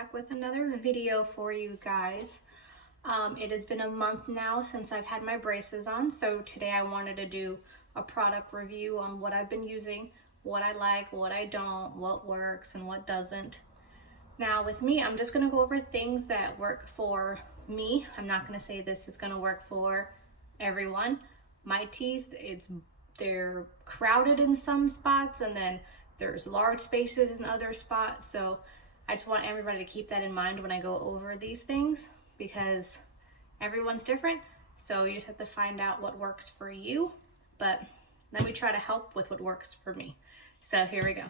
back with another video for you guys. It has been a month now since I've had my braces on, so today I wanted to do a product review on what I've been using, what I like, what I don't, what works and what doesn't. Now with me, I'm just going to go over things that work for me. I'm not going to say this is going to work for everyone. My teeth, they're crowded in some spots, and then there's large spaces in other spots, so I just want everybody to keep that in mind when I go over these things, because everyone's different, so you just have to find out what works for you. But let me try to help with what works for me. So here we go.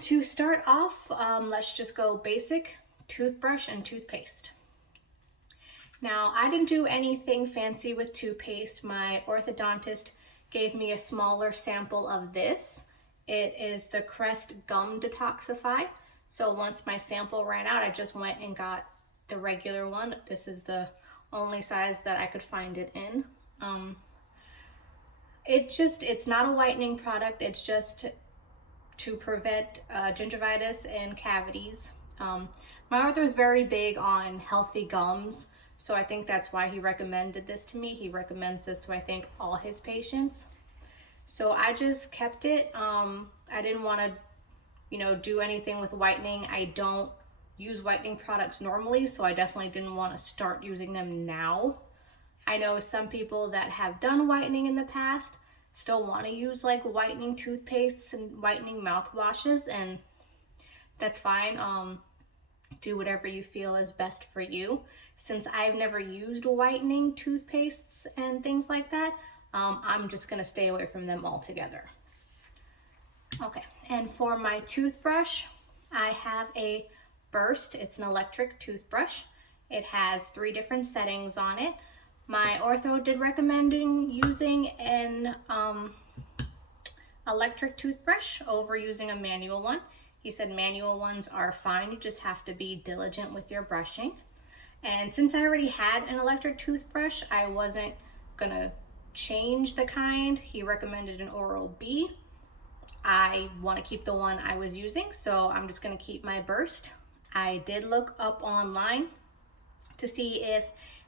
To start off, let's just go basic: toothbrush and toothpaste. Now, I didn't do anything fancy with toothpaste. My orthodontist gave me a smaller sample of this. It is the Crest Gum Detoxify. So once my sample ran out, I just went and got the regular one. This is the only size that I could find it in. It's not a whitening product. It's just to prevent gingivitis and cavities. My ortho is very big on healthy gums, so I think that's why he recommended this to me. He recommends this to, I think, all his patients. So I just kept it. I didn't want to, do anything with whitening. I don't use whitening products normally, so I definitely didn't want to start using them now. I know some people that have done whitening in the past still want to use like whitening toothpastes and whitening mouthwashes, and that's fine. Do whatever you feel is best for you. Since I've never used whitening toothpastes and things like that, I'm just gonna stay away from them altogether. Okay, and for my toothbrush, I have a Burst. It's an electric toothbrush. It has 3 different settings on it. My ortho did recommend using an electric toothbrush over using a manual one. He said manual ones are fine, you just have to be diligent with your brushing. And since I already had an electric toothbrush, I wasn't gonna change the kind. He recommended an Oral-B. I want to keep the one I was using, so I'm just going to keep my Burst. I did look up online to see if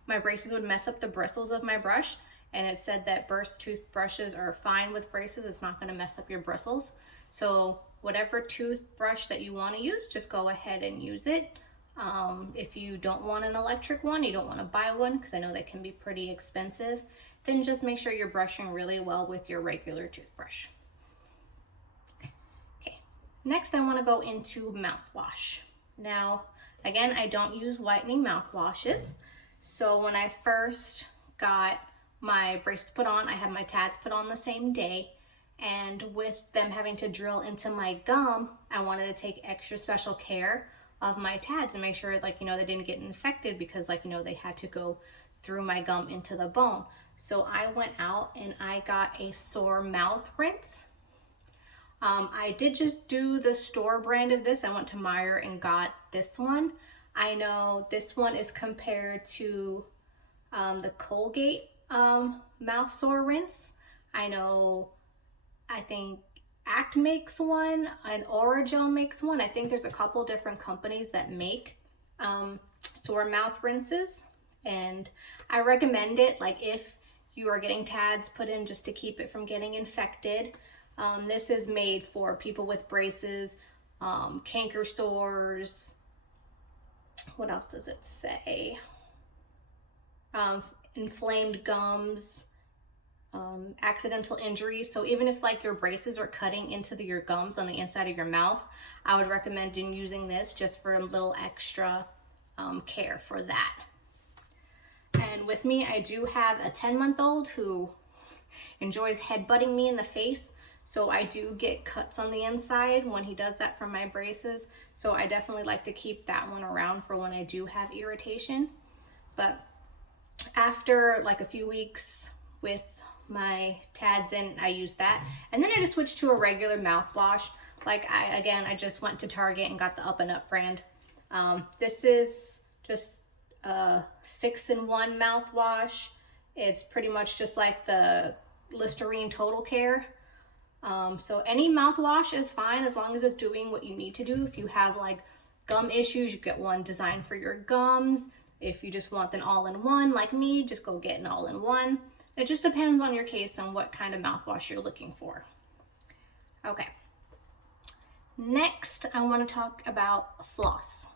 my braces would mess up the bristles of my brush, and it said that Burst toothbrushes are fine with braces. It's not going to mess up your bristles. So whatever toothbrush that you want to use, just go ahead and use it. If you don't want an electric one, you don't want to buy one, because I know they can be pretty expensive, then just make sure you're brushing really well with your regular toothbrush. Okay, next I want to go into mouthwash. Now, again, I don't use whitening mouthwashes. So when I first got my braces put on, I had my tabs put on the same day. And with them having to drill into my gum, I wanted to take extra special care of my tabs and make sure, they didn't get infected, because, they had to go through my gum into the bone. So I went out and I got a sore mouth rinse. I did just do the store brand of this. I went to Meijer and got this one. I know this one is compared to the Colgate mouth sore rinse. I think Act makes one, and Orajel makes one. I think there's a couple different companies that make sore mouth rinses, and I recommend it if you are getting tabs put in just to keep it from getting infected. This is made for people with braces, canker sores. What else does it say? Inflamed gums, accidental injuries. So even if your braces are cutting into your gums on the inside of your mouth, I would recommend using this just for a little extra care for that. And with me, I do have a 10-month-old who enjoys headbutting me in the face. So I do get cuts on the inside when he does that from my braces. So I definitely like to keep that one around for when I do have irritation. But after a few weeks with my tabs in, I use that. And then I just switched to a regular mouthwash. I just went to Target and got the Up and Up brand. This is just a 6-in-1 mouthwash. It's pretty much just like the Listerine Total Care. So any mouthwash is fine as long as it's doing what you need to do. If you have gum issues, you get one designed for your gums. If you just want an all-in-one like me, just go get an all-in-one. It just depends on your case and what kind of mouthwash you're looking for. Okay. Next, I want to talk about floss.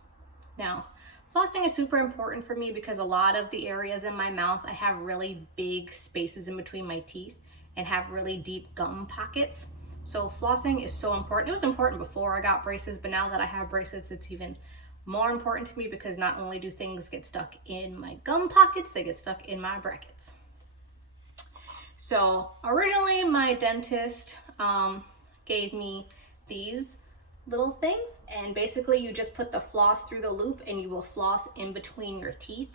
Now, flossing is super important for me because a lot of the areas in my mouth, I have really big spaces in between my teeth and have really deep gum pockets. So flossing is so important. It was important before I got braces, but now that I have braces, it's even more important to me because not only do things get stuck in my gum pockets, they get stuck in my brackets. So originally my dentist gave me these little things, and basically you just put the floss through the loop and you will floss in between your teeth.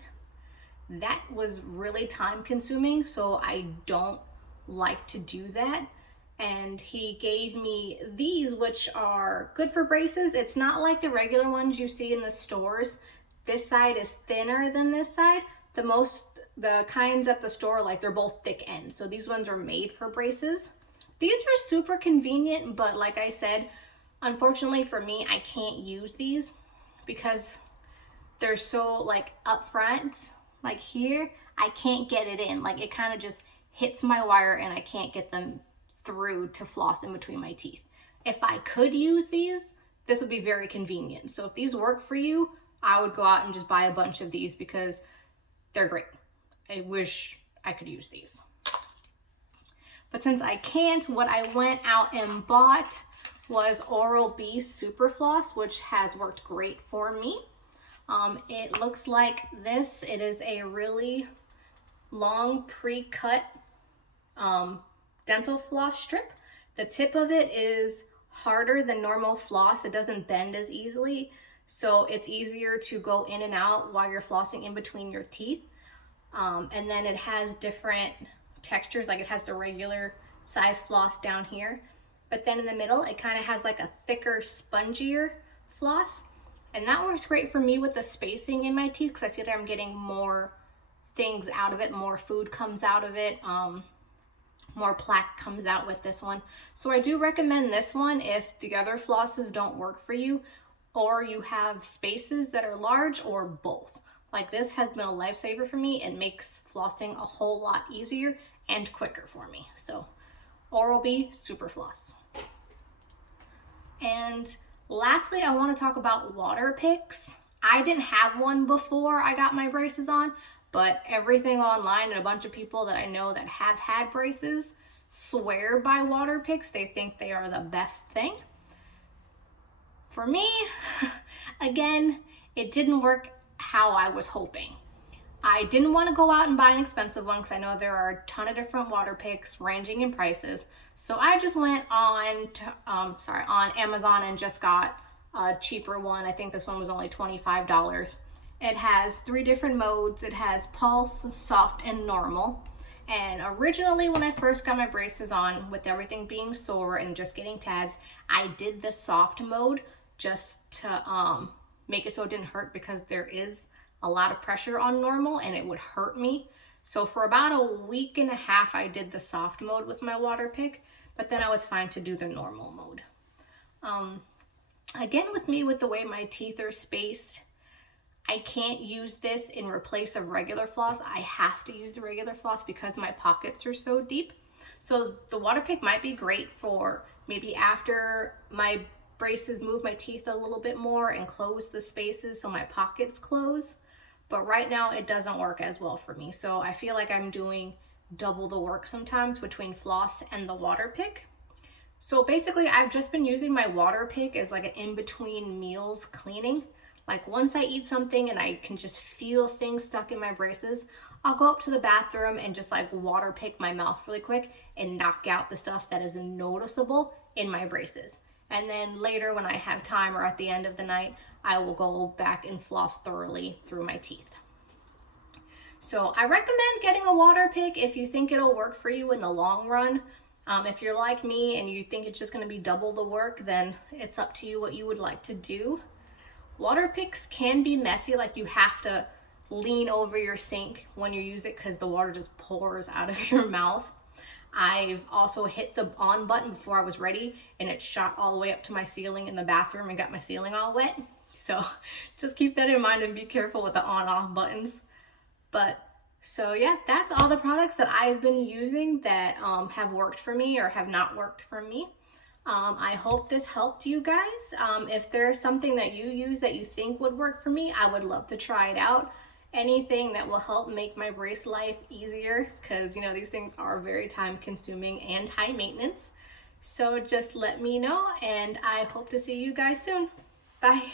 That was really time consuming, so I don't like to do that. And he gave me these, which are good for braces. It's not like the regular ones you see in the stores. This side is thinner than this side. The kinds at the store, like, they're both thick ends. So these ones are made for braces. These are super convenient, but like I said, unfortunately for me, I can't use these because they're so like up front, like here, I can't get it in. Like, it kind of just hits my wire and I can't get them through to floss in between my teeth. If I could use these, this would be very convenient. So if these work for you, I would go out and just buy a bunch of these because they're great. I wish I could use these. But since I can't, what I went out and bought was Oral-B Super Floss, which has worked great for me. It looks like this. It is a really long pre-cut dental floss strip. The tip of it is harder than normal floss. It doesn't bend as easily, so it's easier to go in and out while you're flossing in between your teeth. And then it has different textures, like it has the regular size floss down here, but then in the middle it kind of has like a thicker, spongier floss, and that works great for me with the spacing in my teeth because I feel like I'm getting more things out of it, more food comes out of it, more plaque comes out with this one. So I do recommend this one if the other flosses don't work for you, or you have spaces that are large, or both. Like, this has been a lifesaver for me. It makes flossing a whole lot easier and quicker for me. So Oral-B Super Floss. And lastly, I want to talk about water picks. I didn't have one before I got my braces on, but everything online and a bunch of people that I know that have had braces swear by water picks. They think they are the best thing. For me, again, it didn't work how I was hoping. I didn't want to go out and buy an expensive one because I know there are a ton of different water picks ranging in prices. So I just went on Amazon and just got a cheaper one. I think this one was only $25. It has 3 different modes. It has pulse, soft, and normal. And originally when I first got my braces on, with everything being sore and just getting tads, I did the soft mode just to make it so it didn't hurt, because there is a lot of pressure on normal and it would hurt me. So for about a week and a half, I did the soft mode with my water pick, but then I was fine to do the normal mode. Again, with me, with the way my teeth are spaced, I can't use this in replace of regular floss. I have to use the regular floss because my pockets are so deep. So the water pick might be great for maybe after my braces move my teeth a little bit more and close the spaces so my pockets close. But right now it doesn't work as well for me. So I feel like I'm doing double the work sometimes between floss and the water pick. So basically I've just been using my water pick as like an in-between meals cleaning. Like, once I eat something and I can just feel things stuck in my braces, I'll go up to the bathroom and just like water pick my mouth really quick and knock out the stuff that is noticeable in my braces. And then later when I have time, or at the end of the night, I will go back and floss thoroughly through my teeth. So I recommend getting a water pick if you think it'll work for you in the long run. If you're like me and you think it's just going to be double the work, then it's up to you what you would like to do. Water picks can be messy, like you have to lean over your sink when you use it because the water just pours out of your mouth. I've also hit the on button before I was ready and it shot all the way up to my ceiling in the bathroom and got my ceiling all wet. So just keep that in mind and be careful with the on-off buttons. But so yeah, that's all the products that I've been using that have worked for me or have not worked for me. I hope this helped you guys. If there's something that you use that you think would work for me, I would love to try it out. Anything that will help make my brace life easier, because you know these things are very time consuming and high maintenance. So just let me know, and I hope to see you guys soon. Bye.